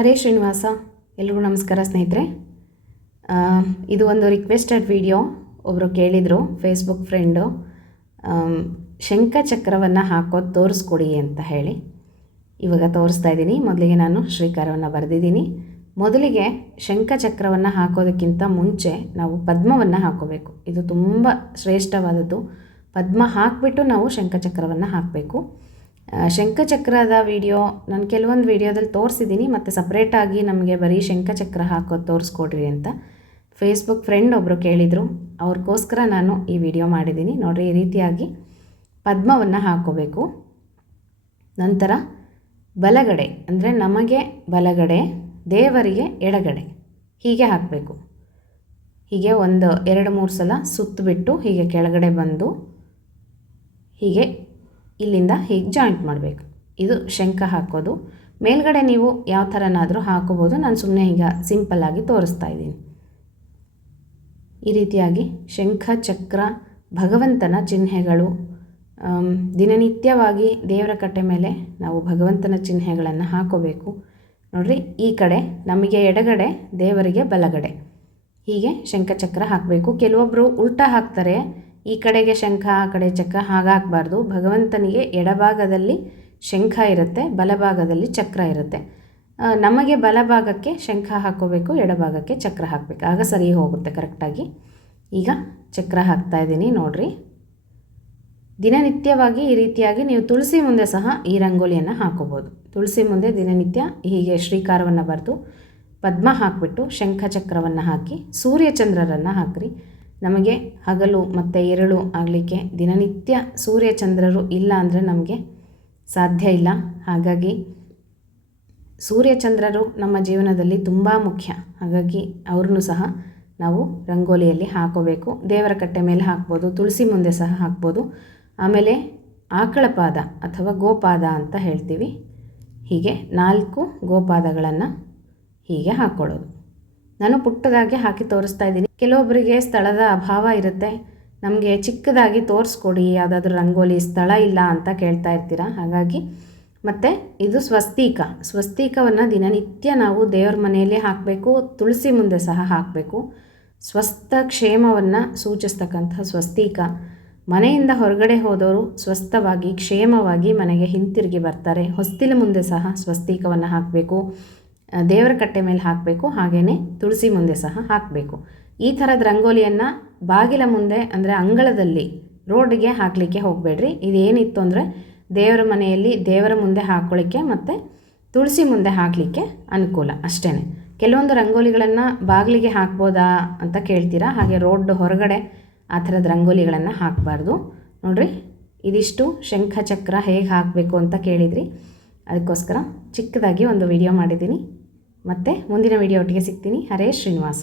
ಹರೇ ಶ್ರೀನಿವಾಸ. ಎಲ್ರಿಗೂ ನಮಸ್ಕಾರ ಸ್ನೇಹಿತರೆ. ಇದು ಒಂದು ರಿಕ್ವೆಸ್ಟೆಡ್ ವಿಡಿಯೋ. ಒಬ್ಬರು ಕೇಳಿದರು, ಫೇಸ್ಬುಕ್ ಫ್ರೆಂಡು, ಶಂಖಚಕ್ರವನ್ನು ಹಾಕೋದು ತೋರಿಸ್ಕೊಡಿ ಅಂತ ಹೇಳಿ. ಇವಾಗ ತೋರಿಸ್ತಾ ಇದ್ದೀನಿ. ಮೊದಲಿಗೆ ನಾನು ಶ್ರೀಕಾರವನ್ನು ಬರೆದಿದ್ದೀನಿ. ಮೊದಲಿಗೆ ಶಂಖಚಕ್ರವನ್ನು ಹಾಕೋದಕ್ಕಿಂತ ಮುಂಚೆ ನಾವು ಪದ್ಮವನ್ನು ಹಾಕೋಬೇಕು. ಇದು ತುಂಬ ಶ್ರೇಷ್ಠವಾದದ್ದು. ಪದ್ಮ ಹಾಕಿಬಿಟ್ಟು ನಾವು ಶಂಖಚಕ್ರವನ್ನು ಹಾಕಬೇಕು. ಶಂಖಚಕ್ರದ ವಿಡಿಯೋ ನಾನು ಕೆಲವೊಂದು ವಿಡಿಯೋದಲ್ಲಿ ತೋರಿಸಿದ್ದೀನಿ, ಮತ್ತು ಸಪ್ರೇಟಾಗಿ ನಮಗೆ ಬರೀ ಶಂಖಚಕ್ರ ಹಾಕೋದು ತೋರಿಸ್ಕೊಡ್ರಿ ಅಂತ ಫೇಸ್ಬುಕ್ ಫ್ರೆಂಡ್ ಒಬ್ಬರು ಕೇಳಿದರು. ಅವ್ರಿಗೋಸ್ಕರ ನಾನು ಈ ವಿಡಿಯೋ ಮಾಡಿದ್ದೀನಿ. ನೋಡಿರಿ, ಈ ರೀತಿಯಾಗಿ ಪದ್ಮವನ್ನು ಹಾಕೋಬೇಕು. ನಂತರ ಬಲಗಡೆ ಅಂದರೆ ನಮಗೆ ಬಲಗಡೆ, ದೇವರಿಗೆ ಎಡಗಡೆ, ಹೀಗೆ ಹಾಕಬೇಕು. ಹೀಗೆ 2-3 ಸಲ ಸುತ್ತಬಿಟ್ಟು ಹೀಗೆ ಕೆಳಗಡೆ ಬಂದು ಹೀಗೆ ಇಲ್ಲಿಂದ ಹೀಗೆ ಜಾಯಿಂಟ್ ಮಾಡಬೇಕು. ಇದು ಶಂಖ ಹಾಕೋದು. ಮೇಲ್ಗಡೆ ನೀವು ಯಾವ ಥರನಾದರೂ ಹಾಕೋಬೋದು. ನಾನು ಸುಮ್ಮನೆ ಈಗ ಸಿಂಪಲ್ಲಾಗಿ ತೋರಿಸ್ತಾ ಇದ್ದೀನಿ. ಈ ರೀತಿಯಾಗಿ ಶಂಖ, ಚಕ್ರ, ಭಗವಂತನ ಚಿಹ್ನೆಗಳು. ದಿನನಿತ್ಯವಾಗಿ ದೇವರ ಕಟ್ಟೆ ಮೇಲೆ ನಾವು ಭಗವಂತನ ಚಿಹ್ನೆಗಳನ್ನು ಹಾಕೋಬೇಕು. ನೋಡಿರಿ, ಈ ಕಡೆ ನಮಗೆ ಎಡಗಡೆ, ದೇವರಿಗೆ ಬಲಗಡೆ, ಹೀಗೆ ಶಂಖಚಕ್ರ ಹಾಕಬೇಕು. ಕೆಲವೊಬ್ಬರು ಉಲ್ಟಾ ಹಾಕ್ತಾರೆ. ಈ ಕಡೆಗೆ ಶಂಖ, ಆ ಕಡೆ ಚಕ್ರ, ಹಾಗೆ ಹಾಕಬಾರ್ದು. ಭಗವಂತನಿಗೆ ಎಡಭಾಗದಲ್ಲಿ ಶಂಖ ಇರುತ್ತೆ, ಬಲಭಾಗದಲ್ಲಿ ಚಕ್ರ ಇರುತ್ತೆ. ನಮಗೆ ಬಲಭಾಗಕ್ಕೆ ಶಂಖ ಹಾಕೋಬೇಕು, ಎಡಭಾಗಕ್ಕೆ ಚಕ್ರ ಹಾಕಬೇಕು. ಆಗ ಸರಿ ಹೋಗುತ್ತೆ ಕರೆಕ್ಟಾಗಿ. ಈಗ ಚಕ್ರ ಹಾಕ್ತಾ ಇದ್ದೀನಿ. ನೋಡಿರಿ, ದಿನನಿತ್ಯವಾಗಿ ಈ ರೀತಿಯಾಗಿ ನೀವು ತುಳಸಿ ಮುಂದೆ ಸಹ ಈ ರಂಗೋಲಿಯನ್ನು ಹಾಕೋಬೋದು. ತುಳಸಿ ಮುಂದೆ ದಿನನಿತ್ಯ ಹೀಗೆ ಶ್ರೀಕಾರವನ್ನು ಬರೆದು ಪದ್ಮ ಹಾಕಿಬಿಟ್ಟು ಶಂಖಚಕ್ರವನ್ನು ಹಾಕಿ ಸೂರ್ಯಚಂದ್ರರನ್ನು ಹಾಕಿರಿ. ನಮಗೆ ಹಗಲು ಮತ್ತು ಇರಳು ಆಗಲಿಕ್ಕೆ ದಿನನಿತ್ಯ ಸೂರ್ಯಚಂದ್ರರು ಇಲ್ಲ ಅಂದರೆ ನಮಗೆ ಸಾಧ್ಯ ಇಲ್ಲ. ಹಾಗಾಗಿ ಸೂರ್ಯಚಂದ್ರರು ನಮ್ಮ ಜೀವನದಲ್ಲಿ ತುಂಬ ಮುಖ್ಯ. ಹಾಗಾಗಿ ಅವ್ರನ್ನೂ ಸಹ ನಾವು ರಂಗೋಲಿಯಲ್ಲಿ ಹಾಕೋಬೇಕು. ದೇವರ ಕಟ್ಟೆ ಮೇಲೆ ಹಾಕ್ಬೋದು, ತುಳಸಿ ಮುಂದೆ ಸಹ ಹಾಕ್ಬೋದು. ಆಮೇಲೆ ಆಕಳ ಪಾದ ಅಥವಾ ಗೋಪಾದ ಅಂತ ಹೇಳ್ತೀವಿ. ಹೀಗೆ 4 ಗೋಪಾದಗಳನ್ನು ಹೀಗೆ ಹಾಕ್ಕೊಳ್ಳೋದು. ನಾನು ಪುಟ್ಟದಾಗಿ ಹಾಕಿ ತೋರಿಸ್ತಾ ಇದ್ದೀನಿ. ಕೆಲವೊಬ್ಬರಿಗೆ ಸ್ಥಳದ ಅಭಾವ ಇರುತ್ತೆ. ನಮಗೆ ಚಿಕ್ಕದಾಗಿ ತೋರಿಸ್ಕೊಡಿ, ಯಾವುದಾದ್ರೂ ರಂಗೋಲಿ, ಸ್ಥಳ ಇಲ್ಲ ಅಂತ ಕೇಳ್ತಾ ಇರ್ತೀರ. ಹಾಗಾಗಿ ಮತ್ತು ಇದು ಸ್ವಸ್ತಿಕವನ್ನು ದಿನನಿತ್ಯ ನಾವು ದೇವ್ರ ಮನೆಯಲ್ಲಿ ಹಾಕಬೇಕು. ತುಳಸಿ ಮುಂದೆ ಸಹ ಹಾಕಬೇಕು. ಸ್ವಸ್ಥ ಕ್ಷೇಮವನ್ನು ಸೂಚಿಸ್ತಕ್ಕಂಥ ಸ್ವಸ್ತಿಕ. ಮನೆಯಿಂದ ಹೊರಗಡೆ ಹೋದವರು ಸ್ವಸ್ಥವಾಗಿ ಕ್ಷೇಮವಾಗಿ ಮನೆಗೆ ಹಿಂತಿರುಗಿ ಬರ್ತಾರೆ. ಹೊಸ್ತಿಲ ಮುಂದೆ ಸಹ ಸ್ವಸ್ತಿಕವನ್ನು ಹಾಕಬೇಕು. ದೇವರ ಕಟ್ಟೆ ಮೇಲೆ ಹಾಕಬೇಕು. ಹಾಗೆಯೇ ತುಳಸಿ ಮುಂದೆ ಸಹ ಹಾಕಬೇಕು. ಈ ಥರದ ರಂಗೋಲಿಯನ್ನು ಬಾಗಿಲ ಮುಂದೆ ಅಂದರೆ ಅಂಗಳದಲ್ಲಿ, ರೋಡ್ಗೆ ಹಾಕಲಿಕ್ಕೆ ಹೋಗಬೇಡ್ರಿ. ಇದೇನಿತ್ತು ಅಂದರೆ ದೇವರ ಮನೆಯಲ್ಲಿ ದೇವರ ಮುಂದೆ ಹಾಕ್ಕೊಳ್ಳಿಕ್ಕೆ ಮತ್ತು ತುಳಸಿ ಮುಂದೆ ಹಾಕಲಿಕ್ಕೆ ಅನುಕೂಲ ಅಷ್ಟೇ. ಕೆಲವೊಂದು ರಂಗೋಲಿಗಳನ್ನು ಬಾಗಿಲಿಗೆ ಹಾಕ್ಬೋದಾ ಅಂತ ಕೇಳ್ತೀರಾ. ಹಾಗೆ ರೋಡ್ ಹೊರಗಡೆ ಆ ಥರದ ರಂಗೋಲಿಗಳನ್ನು ಹಾಕಬಾರ್ದು. ನೋಡಿರಿ, ಇದಿಷ್ಟು ಶಂಖಚಕ್ರ ಹೇಗೆ ಹಾಕಬೇಕು ಅಂತ ಕೇಳಿದ್ರಿ. ಅದಕ್ಕೋಸ್ಕರ ಚಿಕ್ಕದಾಗಿ ಒಂದು ವಿಡಿಯೋ ಮಾಡಿದ್ದೀನಿ. ಮತ್ತು ಮುಂದಿನ ವಿಡಿಯೋ ಒಟ್ಟಿಗೆ ಸಿಗ್ತೀನಿ. ಹರೇ ಶ್ರೀನಿವಾಸ.